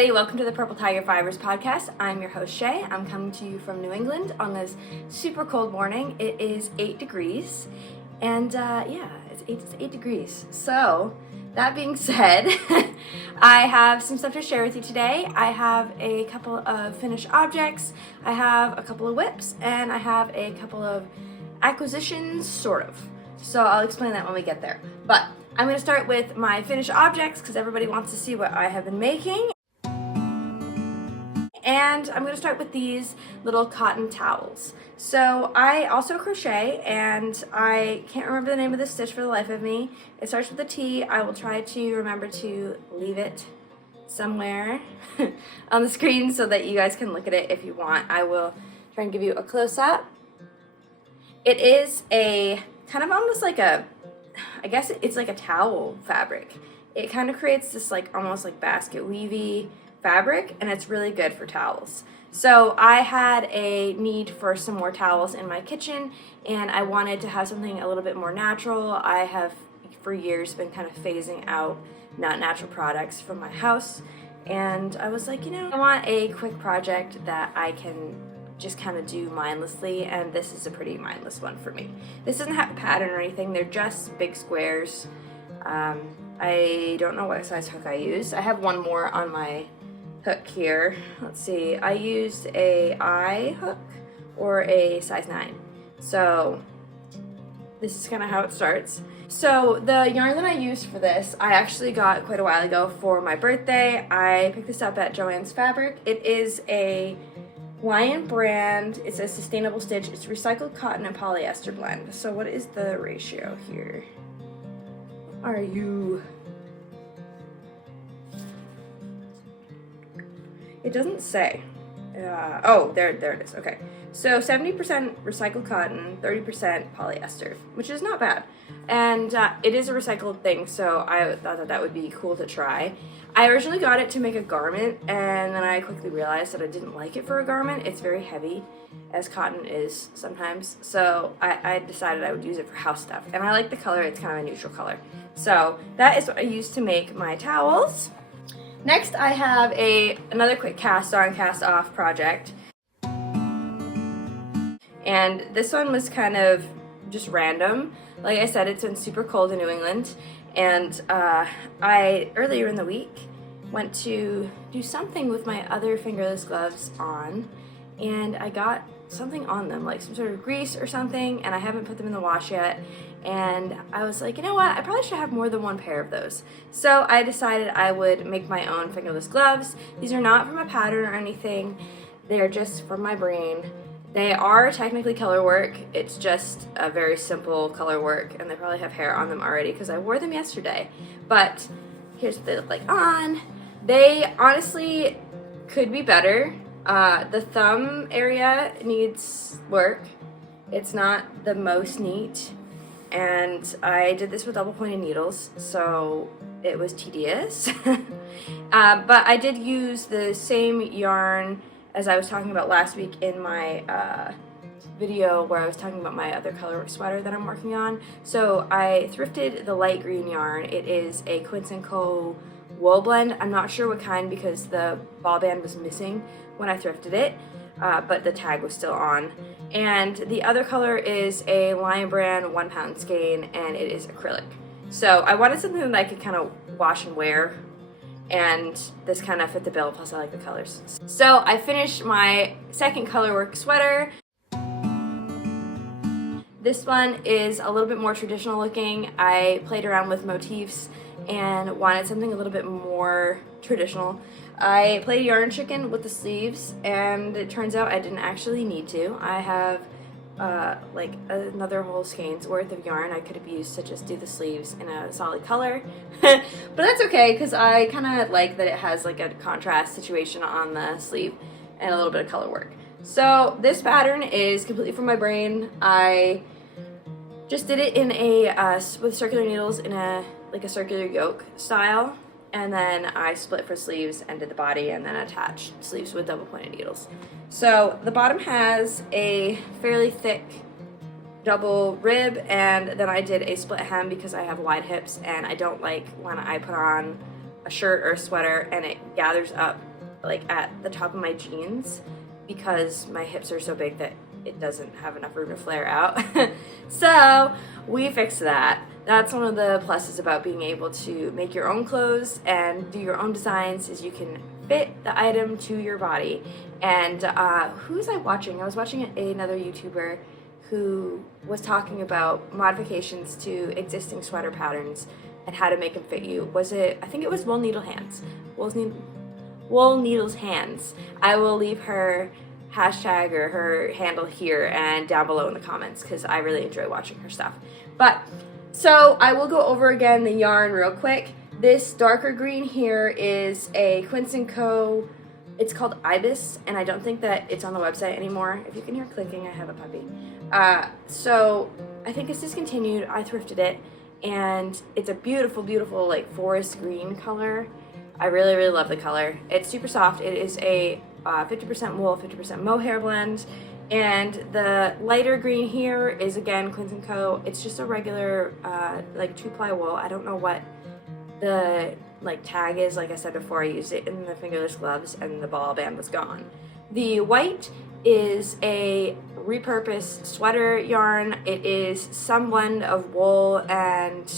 everybody, welcome to the Purple Tiger Fibers podcast. I'm your host Shay. I'm coming to you from New England on this super cold morning. It is 8 degrees and it's 8 degrees. So that being said, I have some stuff to share with you today. I have a couple of finished objects, I have a couple of whips, and I have a couple of acquisitions, sort of. So I'll explain that when we get there. But I'm going to start with my finished objects because everybody wants to see what I have been making. And I'm going to start with these little cotton towels. So I also crochet, and I can't remember the name of this stitch for the life of me. It starts with a T. I will try to remember to leave it somewhere on the screen so that you guys can look at it if you want. I will try and give you a close-up. It is a kind of almost like a, I guess it's like a towel fabric. It kind of creates this like almost like basket weavy fabric, and it's really good for towels. So I had a need for some more towels in my kitchen, and I wanted to have something a little bit more natural. I have for years been kind of phasing out not natural products from my house, and I was like, I want a quick project that I can just kind of do mindlessly, and this is a pretty mindless one for me. This doesn't have a pattern or anything, they're just big squares. I don't know what size hook I used. I have one more on my hook here. Let's see, I used a I hook or a size 9. So this is kind of how it starts. So the yarn that I used for this, I actually got quite a while ago for my birthday. I picked this up at Joann's Fabric. It is a Lion brand. It's a sustainable stitch. It's recycled cotton and polyester blend. So what is the ratio here? Are you? It doesn't say. Oh, there it is. Okay. So 70% recycled cotton, 30% polyester, which is not bad. And it is a recycled thing, so I thought that would be cool to try. I originally got it to make a garment, and then I quickly realized that I didn't like it for a garment. It's very heavy, as cotton is sometimes. So I decided I would use it for house stuff. And I like the color. It's kind of a neutral color. So that is what I used to make my towels. Next, I have another quick cast on, cast off project. And this one was kind of just random. Like I said, it's been super cold in New England. And I, earlier in the week, went to do something with my other fingerless gloves on. And I got something on them, like some sort of grease or something. And I haven't put them in the wash yet. And I was like, you know what, I probably should have more than one pair of those. So I decided I would make my own fingerless gloves. These are not from a pattern or anything. They're just from my brain. They are technically color work. It's just a very simple color work, and they probably have hair on them already because I wore them yesterday. But here's what they look like on. They honestly could be better. The thumb area needs work. It's not the most neat. And I did this with double pointed needles, so it was tedious. But I did use the same yarn as I was talking about last week in my video where I was talking about my other colorwork sweater that I'm working on. So I thrifted the light green yarn. It is a Quince & Co. wool blend. I'm not sure what kind because the ball band was missing when I thrifted it. But the tag was still on. And the other color is a Lion brand 1 pound skein, and it is acrylic. So I wanted something that I could kind of wash and wear, and this kind of fit the bill, plus I like the colors. So I finished my second colorwork sweater. This one is a little bit more traditional looking. I played around with motifs and wanted something a little bit more traditional. I played yarn chicken with the sleeves, and it turns out I didn't actually need to. I have like another whole skein's worth of yarn I could have used to just do the sleeves in a solid color. But that's okay because I kind of like that it has like a contrast situation on the sleeve and a little bit of color work. So this pattern is completely from my brain. I just did it in a with circular needles in a like a circular yoke style, and then I split for sleeves and did the body and then attached sleeves with double pointed needles. So the bottom has a fairly thick double rib, and then I did a split hem because I have wide hips and I don't like when I put on a shirt or a sweater and it gathers up like at the top of my jeans because my hips are so big that it doesn't have enough room to flare out. So we fixed that. That's one of the pluses about being able to make your own clothes and do your own designs, is you can fit the item to your body. And who was I watching? I was watching another YouTuber who was talking about modifications to existing sweater patterns and how to make them fit you. I think it was Wool Needle Hands. Wool Needles Hands. I will leave her hashtag or her handle here and down below in the comments because I really enjoy watching her stuff. But so I will go over again the yarn real quick. This darker green here is a Quince & Co. It's called Ibis, and I don't think that it's on the website anymore. If you can hear clicking, I have a puppy. So I think it's discontinued. I thrifted it, and it's a beautiful, beautiful like forest green color. I really, really love the color. It's super soft. It is a 50% wool, 50% mohair blend. And the lighter green here is again Quince & Co. It's just a regular like 2-ply wool. I don't know what the like tag is. Like I said before, I used it in the fingerless gloves and the ball band was gone. The white is a repurposed sweater yarn. It is some blend of wool and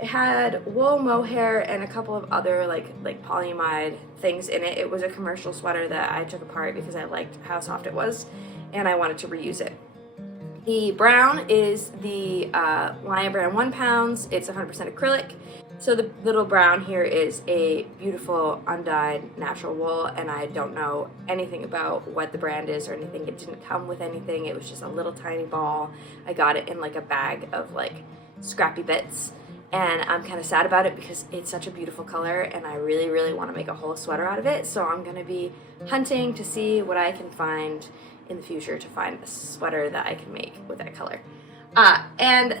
it had wool, mohair, and a couple of other like polyamide things in it. It was a commercial sweater that I took apart because I liked how soft it was and I wanted to reuse it. The brown is the Lion Brand 1 pounds. It's 100% acrylic. So the little brown here is a beautiful undyed natural wool, and I don't know anything about what the brand is or anything. It didn't come with anything. It was just a little tiny ball. I got it in like a bag of like scrappy bits, and I'm kind of sad about it because it's such a beautiful color and I really, really want to make a whole sweater out of it. So I'm going to be hunting to see what I can find in the future to find a sweater that I can make with that color. And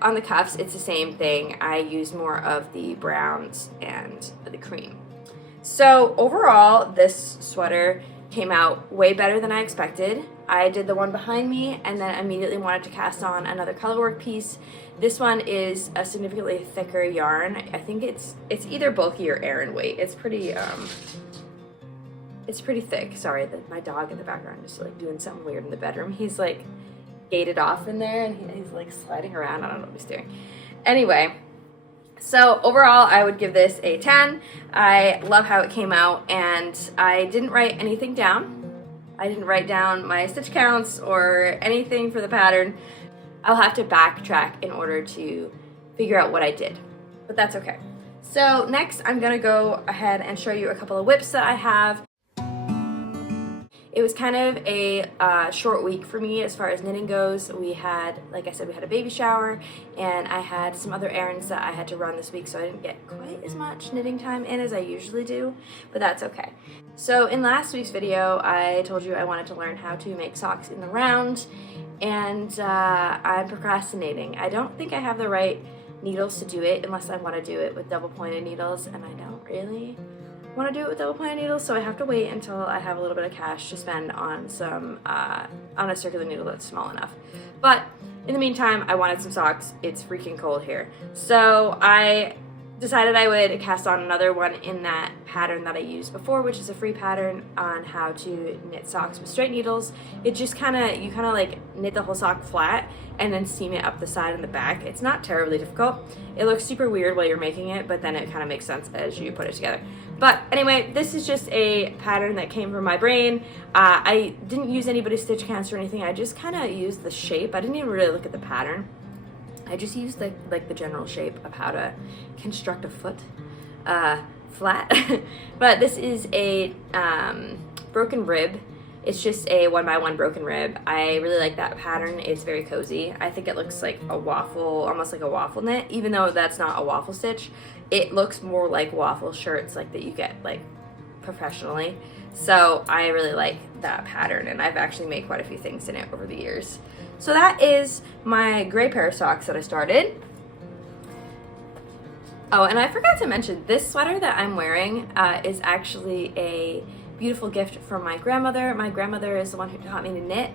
on the cuffs, it's the same thing. I used more of the browns and the cream. So overall, this sweater came out way better than I expected. I did the one behind me and then immediately wanted to cast on another colorwork piece. This one is a significantly thicker yarn. I think it's either bulky or Aran weight. It's pretty thick. Sorry, my dog in the background is like doing something weird in the bedroom. He's like gated off in there and he's like sliding around. I don't know what he's doing. Anyway, so overall I would give this a 10. I love how it came out, and I didn't write anything down. I didn't write down my stitch counts or anything for the pattern. I'll have to backtrack in order to figure out what I did, but that's okay. So next I'm gonna go ahead and show you a couple of whips that I have. It was kind of a short week for me as far as knitting goes. We had, like I said, we had a baby shower, and I had some other errands that I had to run this week, so I didn't get quite as much knitting time in as I usually do, but that's okay. So in last week's video, I told you I wanted to learn how to make socks in the round, and I'm procrastinating. I don't think I have the right needles to do it unless I want to do it with double pointed needles, and I don't really want to do it with double pointed needles, so I have to wait until I have a little bit of cash to spend on some on a circular needle that's small enough. But in the meantime, I wanted some socks. It's freaking cold here, so I decided I would cast on another one in that pattern that I used before, which is a free pattern on how to knit socks with straight needles. It just you kind of like knit the whole sock flat and then seam it up the side and the back. It's not terribly difficult. It looks super weird while you're making it, but then it kind of makes sense as you put it together. But anyway, this is just a pattern that came from my brain. I didn't use anybody's stitch counts or anything. I just kind of used the shape. I didn't even really look at the pattern. I just used the general shape of how to construct a foot flat. But this is a broken rib. It's just a 1x1 broken rib. I really like that pattern. It's very cozy. I think it looks like a waffle, almost like a waffle knit, even though that's not a waffle stitch. It looks more like waffle shirts like that you get like professionally. So I really like that pattern, and I've actually made quite a few things in it over the years. So that is my gray pair of socks that I started. Oh, and I forgot to mention, this sweater that I'm wearing is actually a beautiful gift from my grandmother. My grandmother is the one who taught me to knit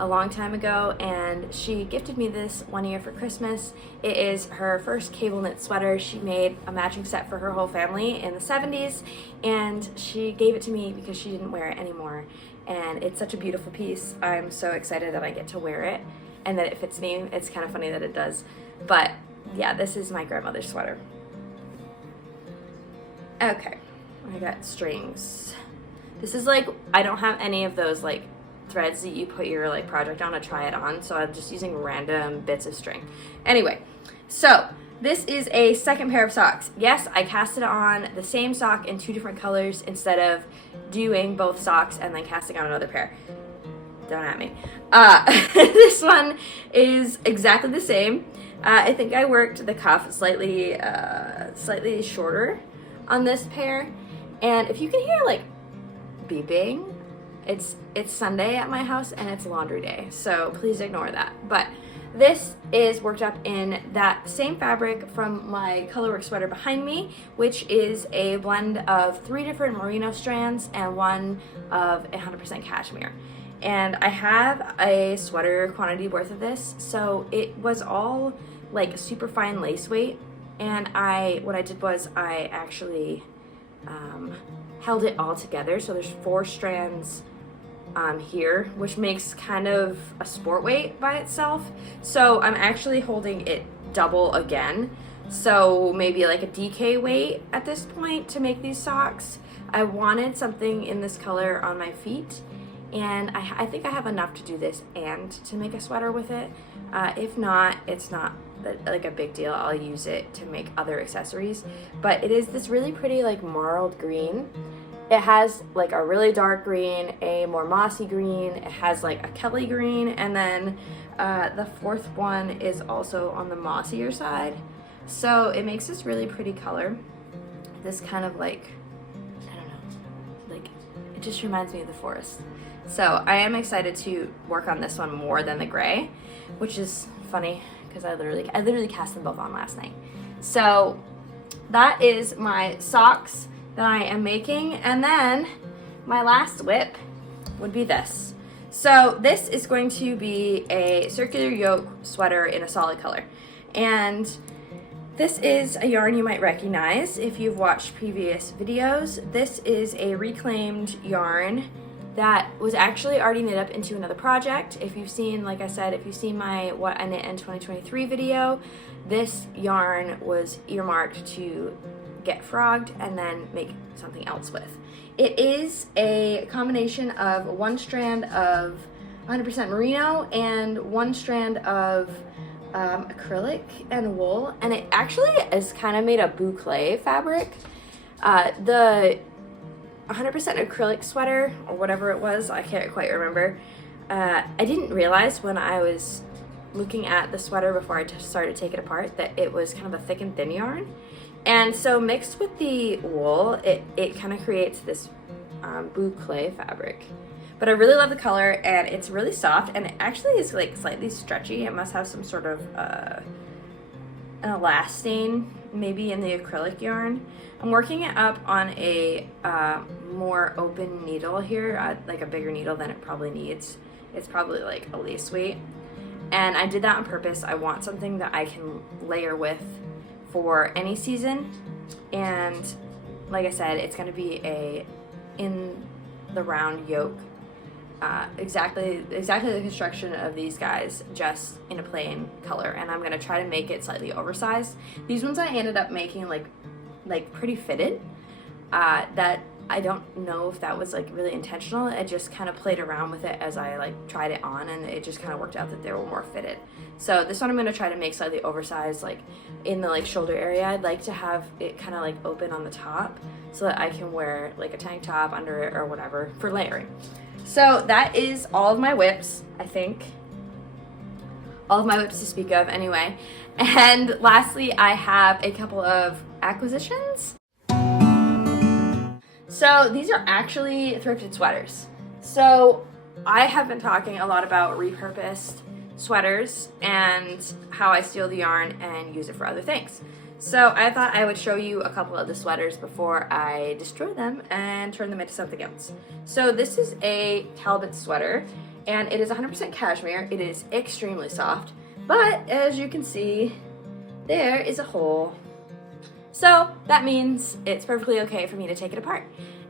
a long time ago, and she gifted me this one year for Christmas. It is her first cable knit sweater. She made a matching set for her whole family in the 70s, and she gave it to me because she didn't wear it anymore. And it's such a beautiful piece. I'm so excited that I get to wear it and that it fits me. It's kind of funny that it does. But yeah, this is my grandmother's sweater. Okay, I got strings. This is like, I don't have any of those like threads that you put your like project on to try it on, so I'm just using random bits of string. Anyway, so this is a second pair of socks. Yes, I casted on the same sock in 2 different colors instead of doing both socks and then casting on another pair. Don't at me. This one is exactly the same. I think I worked the cuff slightly shorter on this pair, and if you can hear like beeping, it's Sunday at my house and it's laundry day, so please ignore that. But this is worked up in that same fabric from my colorwork sweater behind me, which is a blend of 3 different merino strands and 1 of 100% cashmere. And I have a sweater quantity worth of this, so it was all like super fine lace weight. And what I did was I actually held it all together. So there's 4 strands here, which makes kind of a sport weight by itself. So I'm actually holding it double again. So maybe like a DK weight at this point to make these socks. I wanted something in this color on my feet, and I think I have enough to do this and to make a sweater with it. If not, it's not like a big deal. I'll use it to make other accessories. But it is this really pretty like marled green. It has like a really dark green, a more mossy green, it has like a Kelly green, and then the 4th one is also on the mossier side. So it makes this really pretty color. This kind of like, I don't know, like it just reminds me of the forest. So I am excited to work on this one more than the gray, which is funny because I literally cast them both on last night. So that is my socks that I am making, and then my last whip would be this. So this is going to be a circular yoke sweater in a solid color, and this is a yarn you might recognize if you've watched previous videos. This is a reclaimed yarn that was actually already knit up into another project. If you've seen, like I said, if you've seen my What I Knit in 2023 video, this yarn was earmarked to get frogged and then make something else with. It is a combination of 1 strand of 100% merino and 1 strand of acrylic and wool, and it actually is kind of made of boucle fabric. The 100% acrylic sweater, or whatever it was, I can't quite remember. I didn't realize when I was looking at the sweater before I started to take it apart that it was kind of a thick and thin yarn. And so mixed with the wool, it kind of creates this boucle fabric. But I really love the color, and it's really soft, and it actually is like slightly stretchy. It must have some sort of an elastane, maybe in the acrylic yarn. I'm working it up on a more open needle here, like a bigger needle than it probably needs. It's probably like a lace weight. And I did that on purpose. I want something that I can layer with for any season. And like I said, it's going to be a in the round yoke. Exactly the construction of these guys, just in a plain color, and I'm gonna try to make it slightly oversized. These ones I ended up making like pretty fitted. That I don't know if that was like really intentional. I just kind of played around with it as I like tried it on, and it just kind of worked out that they were more fitted. So this one I'm gonna try to make slightly oversized, like in the like shoulder area. I'd like to have it kind of like open on the top so that I can wear like a tank top under it or whatever for layering. So that is all of my whips, I think. All of my whips to speak of, anyway. And lastly, I have a couple of acquisitions. So these are actually thrifted sweaters. So I have been talking a lot about repurposed sweaters and how I steal the yarn and use it for other things. So I thought I would show you a couple of the sweaters before I destroy them and turn them into something else. So this is a Talbot sweater, and it is 100% cashmere. It is extremely soft, but as you can see, there is a hole. So that means it's perfectly okay for me to take it apart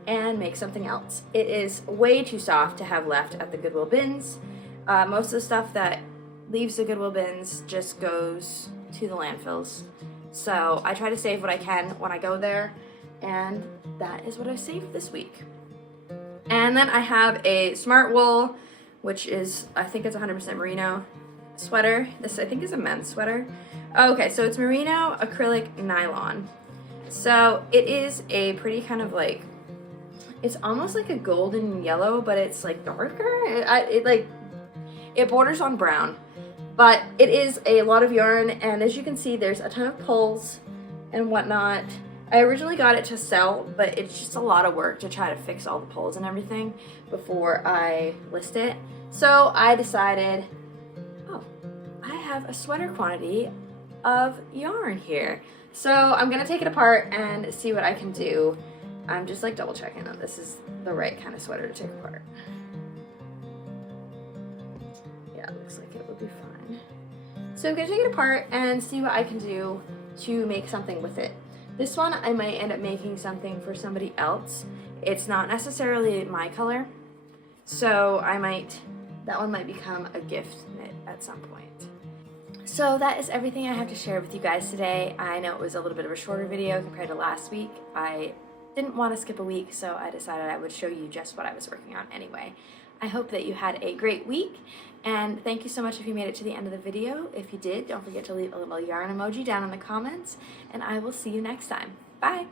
and make something else. It is way too soft to have left at the Goodwill bins. Most of the stuff that leaves the Goodwill bins just goes to the landfills. So I try to save what I can when I go there, and that is what I saved this week. And then I have a Smart Wool, which is, I think it's 100% merino sweater. This I think is a men's sweater. Okay, so it's merino acrylic nylon. So it is a pretty kind of like, it's almost like a golden yellow, but it's like darker. It borders on brown. But it is a lot of yarn, and as you can see, there's a ton of pulls and whatnot. I originally got it to sell, but it's just a lot of work to try to fix all the pulls and everything before I list it. So I decided, oh, I have a sweater quantity of yarn here. So I'm gonna take it apart and see what I can do. I'm just like double checking that this is the right kind of sweater to take apart. Yeah, it looks like it would be fine. So I'm gonna take it apart and see what I can do to make something with it. This one I might end up making something for somebody else. It's not necessarily my color, so that one might become a gift knit at some point. So that is everything I have to share with you guys today. I know it was a little bit of a shorter video compared to last week. I didn't want to skip a week, so I decided I would show you just what I was working on anyway. I hope that you had a great week, and thank you so much if you made it to the end of the video. If you did, don't forget to leave a little yarn emoji down in the comments, and I will see you next time. Bye!